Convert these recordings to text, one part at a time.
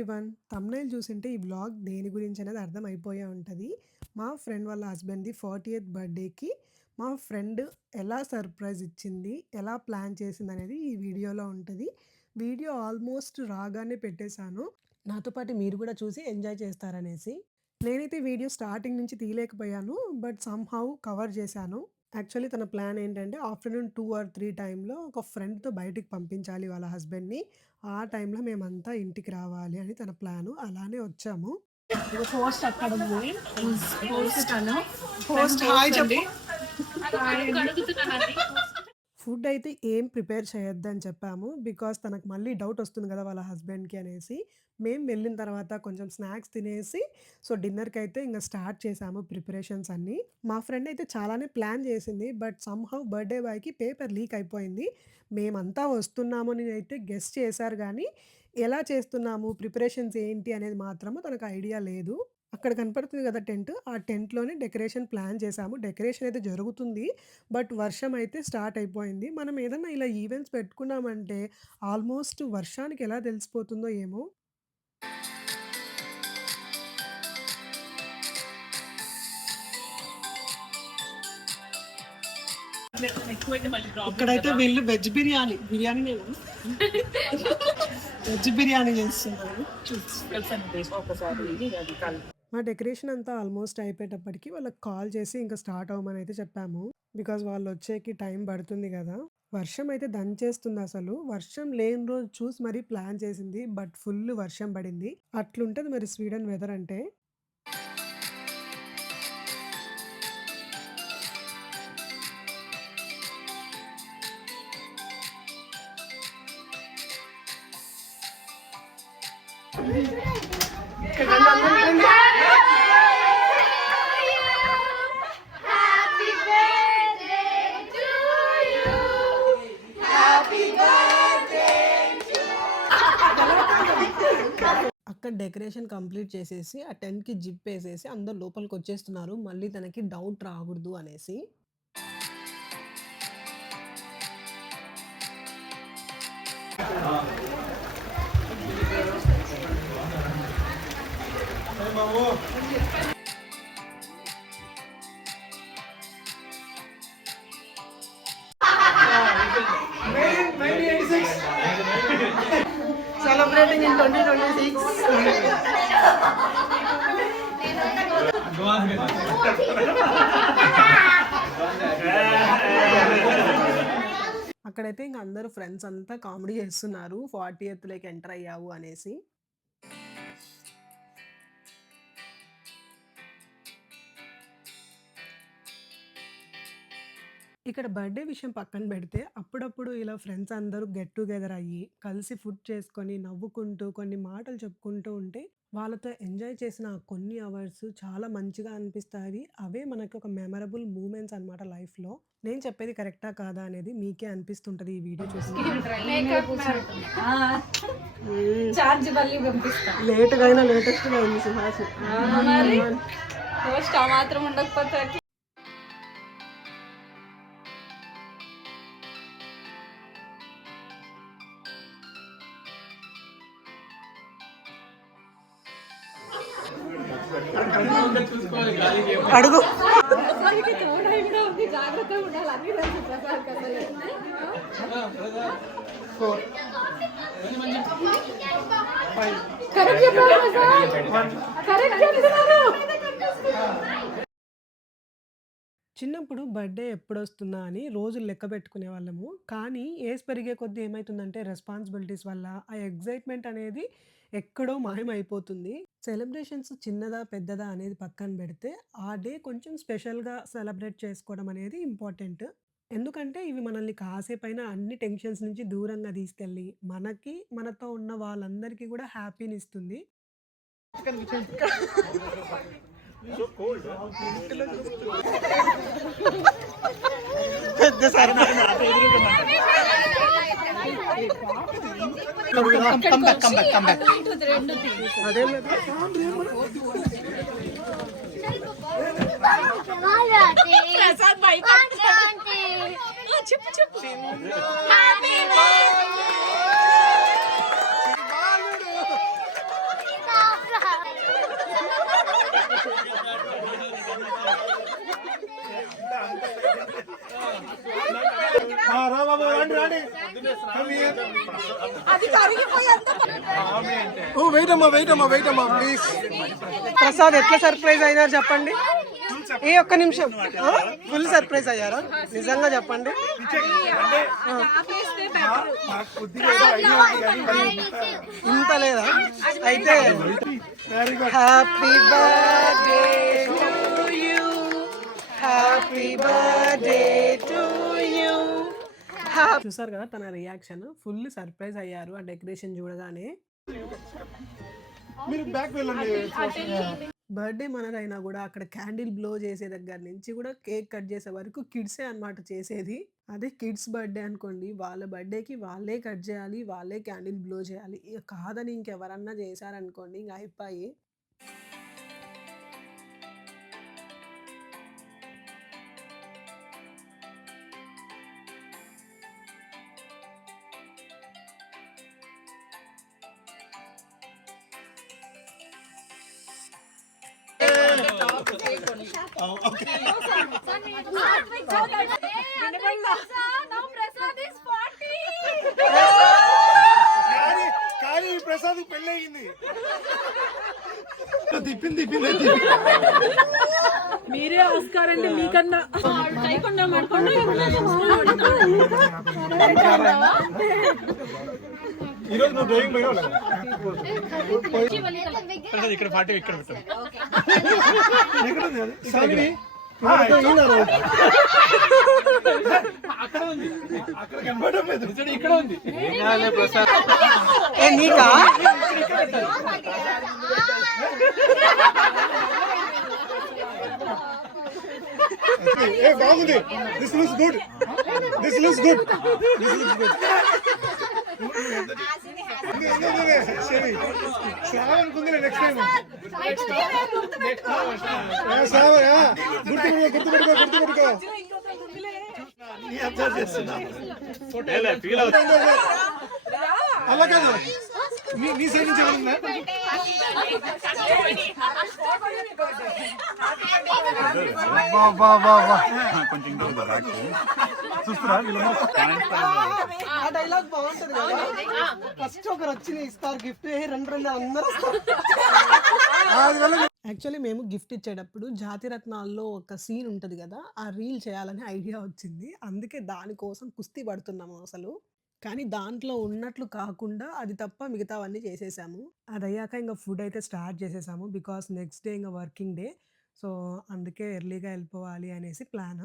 Everyone. Thumbnail చూసుంటే ఈ vlog దేని గురించి అనేది అర్థమైపోయే ఉంటది. మా ఫ్రెండ్ వాళ్ళ హస్బెండ్‌ది 40థ్ బర్త్‌డేకి మా ఫ్రెండ్ ఎలా సర్ప్రైజ్ ఇచ్చింది, ఎలా ప్లాన్ చేసిందనేది ఈ వీడియోలో ఉంటది. వీడియో ఆల్మోస్ట్ రాగానే పెట్టేశాను. నాతో పాటు మీరు కూడా చూసి ఎంజాయ్ చేస్తారనేసి. నేనైతే వీడియో స్టార్టింగ్ నుంచి తీయలేకపోయాను. బట్ సమ్‌హౌ కవర్ చేశాను. యాక్చువల్లీ తన ప్లాన్ ఏంటంటే ఆఫ్టర్‌నూన్ 2 ఆర్ 3 టైంలో ఒక ఫ్రెండ్‌తో బయటికి పంపించాలి వాళ్ళ హస్బెండ్‌ని. ఆ టైంలో మేమంతా ఇంటికి రావాలి అని తన ప్లాను. అలానే వచ్చాము. పోస్ట్ అక్కడ ఉంది. పోస్ట్ అను పోస్ట్ హాయ్ చెప్పు. అడుగుతున్నానండి. ఫుడ్ అయితే ఏం ప్రిపేర్ చేయొద్దని చెప్పాము. బికాజ్ తనకు మళ్ళీ డౌట్ వస్తుంది కదా వాళ్ళ హస్బెండ్‌కి అనేసి. మేము వెళ్ళిన తర్వాత కొంచెం స్నాక్స్ తినేసి డిన్నర్‌కైతే ఇంక స్టార్ట్ చేశాము ప్రిపరేషన్స్ అన్నీ. మా ఫ్రెండ్ అయితే చాలానే ప్లాన్ చేసింది. బట్ సమ్‌హౌ బర్త్‌డే బాయ్‌కి పేపర్ లీక్ అయిపోయింది. మేమంతా వస్తున్నామని అయితే గెస్ చేశారు గానీ, ఎలా చేస్తున్నాము, ప్రిపరేషన్స్ ఏంటి అనేది మాత్రము తనకు ఐడియా లేదు. అక్కడ కనపడుతుంది కదా టెంట్. ఆ టెంట్‌లోనే డెకరేషన్ ప్లాన్ చేశాము. డెకరేషన్ అయితే జరుగుతుంది. బట్ వర్షం అయితే స్టార్ట్ అయిపోయింది. మనం ఏదన్నా ఇలా ఈవెంట్స్ పెట్టుకున్నామంటే ఆల్మోస్ట్ వర్షానికి ఎలా తెలిసిపోతుందో ఏమో! ఎక్కువైతే మళ్ళీ ప్రాబ్లమ్ ఇక్కడైతే కదా. వీళ్ళు బిర్యానీ వెజ్ బిర్యానీ చేస్తున్నారు. తెలుసండి ఒకసారి అది కాదు. మా డెకరేషన్ అంతా ఆల్మోస్ట్ అయిపోయేటప్పటికి వాళ్ళకి కాల్ చేసి ఇంకా స్టార్ట్ అవ్వమని అయితే చెప్పాము. బికాజ్ వాళ్ళు వచ్చేకి టైం పడుతుంది కదా! వర్షం అయితే దంచేస్తుంది అసలు. వర్షం లేని రోజు చూసి మరీ ప్లాన్ చేసింది. బట్ ఫుల్ వర్షం పడింది. అట్లుంటది మరి స్వీడన్ వెదర్ అంటే. అక్కడ డెకరేషన్ కంప్లీట్ చేసేసి, ఆ టెంట్‌కి జిప్పేసేసి అందరూ లోపలికొచ్చేస్తున్నారు. మళ్ళీ తనకి డౌట్ రాకూడదు అనేసి. Celebrating in 2026. అక్కడైతే ఇంక అందరూ ఫ్రెండ్స్ అంతా కామెడీ చేస్తున్నారు. 40థ్‌లోకి ఎంటర్ అయ్యావు అనేసి. ఇక్కడ బర్త్‌డే విషయం పక్కన పెడితే, అప్పుడప్పుడు ఇలా ఫ్రెండ్స్ అందరూ గెట్ టుగెదర్ అయ్యి, కలిసి ఫుడ్ చేసుకొని, నవ్వుకుంటూ, కొన్ని మాటలు చెప్పుకుంటూ ఉంటే, వాళ్ళతో ఎంజాయ్ చేసిన ఆ కొన్ని అవర్స్ చాలా మంచిగా అనిపిస్తాయి. అవే మనకి ఒక మెమరబుల్ మూమెంట్స్ అనమాట లైఫ్‌లో. నేను చెప్పేది కరెక్టా? కాదా? అనేది మీకే అనిపిస్తుంటది ఈ వీడియో చూసిన చార్జ్ మళ్ళీ పంపిస్తా. లేట్‌గా అయినా లేటెస్ట్‌గా ఉంది సుహాసిని. మరి పోస్ట్ ఆ మాత్రం ఉండకపోతే ఎట్లా? అడుగు. ప్రసాద్‌కి తోడై కూడా ఉంది, జాగ్రత్తగా ఉండాలి. అన్ని తెలుసు ప్రసాద్‌కి అసలు. 4, 5. కరెక్ట్ చెప్పారు ప్రసాద్. కరెక్ట్ చెప్తున్నారు. చిన్నప్పుడు బర్త్‌డే ఎప్పుడొస్తుందా అని రోజులు లెక్క పెట్టుకునేవాళ్ళము. కానీ ఏజ్ పెరిగే కొద్దీ ఏమైతుందంటే రెస్పాన్సిబిలిటీస్ వల్ల ఆ ఎక్సైట్‌మెంట్ అనేది ఎక్కడో మాయమైపోతుంది. సెలబ్రేషన్స్ చిన్నదా, పెద్దదా అనేది పక్కన పెడితే ఆ డే కొంచెం స్పెషల్‌గా సెలబ్రేట్ చేసుకోవడం అనేది ఇంపార్టెంట్. ఎందుకంటే ఇవి మనల్ని కాసేపైనా అన్ని టెన్షన్స్ నుంచి దూరంగా తీసుకెళ్ళి, మనకి, మనతో ఉన్న వాళ్ళందరికీ కూడా హ్యాపీనిస్తుంది. పెద్ద సరదా. Come back. అదే ప్రసాద్ భయపడుతున్నాడు. చెప్పు వెయిట్ అమ్మా ప్లీజ్. ప్రసాద్ ఎట్లా సర్ప్రైజ్ అయినారు చెప్పండి. ఏ ఒక్క నిమిషం, ఫుల్ సర్ప్రైజ్ అయ్యారా నిజంగా చెప్పండి. ఇంత లేదా అయితే happy birthday to you, happy birthday to you. చూసారు కదా తన రియాక్షన్, ఫుల్ సర్ప్రైజ్ అయ్యారు ఆ డెకరేషన్ చూడగానే. బర్త్డే మనదైనా కూడా అక్కడ క్యాండిల్ బ్లో చేసే దగ్గర నుంచి కూడా కేక్ కట్ చేసే వరకు కిడ్సే అన్నమాట చేసేది. అదే కిడ్స్ బర్త్డే అనుకోండి, వాళ్ళ బర్త్డేకి వాళ్ళే కట్ చేయాలి, వాళ్ళే క్యాండిల్ బ్లో చేయాలి. ఇక కాదని ఇంకెవరన్నా చేశారనుకోండి ఇంక అయిపోయి. కానీ ప్రసాద్ పెళ్ళి అయింది. తిప్పింది మీరే ఆస్కార్ అండి మీకన్నా చేయకుండా మడకుండా ఈరోజు నువ్వు డ్రైవింగ్ పోయినా ఇక్కడ పార్టీ ఇక్కడ పెట్టాను. అక్కడ ఉంది, అక్కడ కనబడడం లేదు, ఇక్కడ ఉంది. నీకా బాగుంది. This looks good, this looks good, this looks good. Shravan next time గుర్తుపెట్టుకో. అలా కాదు, నీ సైడ్ నుంచి ఏమన్నా కొంచెం చూస్తారా? ఆ డైలాగ్ బాగుంటది కదా, ఫస్ట్ ఒకరు వచ్చి ఇస్తారు గిఫ్ట్, రెండు అందరూ వస్తారు. యాక్చువల్లీ మేము గిఫ్ట్ ఇచ్చేటప్పుడు జాతిరత్నాల్లో ఒక సీన్ ఉంటుంది కదా, ఆ రీల్ చేయాలని ఐడియా వచ్చింది. అందుకే దానికోసం కుస్తీ పడుతున్నాము అసలు. కానీ దాంట్లో ఉన్నట్లు కాకుండా అది తప్ప మిగతావన్నీ చేసేసాము. అదయ్యాక ఇంకా ఫుడ్ అయితే స్టార్ట్ చేసేసాము. బికాస్ నెక్స్ట్ డే ఇంకా వర్కింగ్ డే, సో అందుకే ఎర్లీగా వెళ్ళిపోవాలి అనేసి ప్లాన్.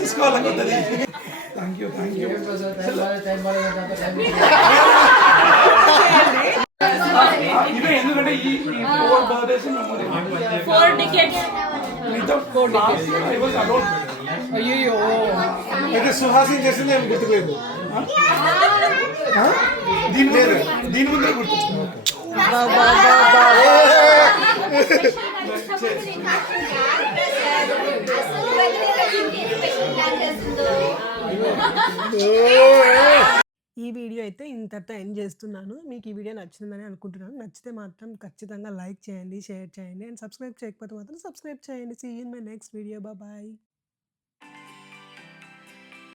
తీసుకోవాలనుకుంటుంది. Thank you, thank you. ఇవే ఎందుకంటే ఈ 4 బర్త్డేస్ మెమొరీ. 4 decades. అయ్యో అయితే సుహాసిని చేసింది ఏమి గుర్తులేదు. దీని లేదు, దీని ముందే గుర్తు. ఈ వీడియో అయితే ఇంతటితో ఎండ్ చేస్తున్నాను. మీకు ఈ వీడియో నచ్చిందని అనుకుంటున్నాను. నచ్చితే మాత్రం ఖచ్చితంగా లైక్ చేయండి, షేర్ చేయండి, అండ్ సబ్స్క్రైబ్ చేయకపోతే మాత్రం సబ్స్క్రైబ్ చేయండి. See you in my next video. Bye.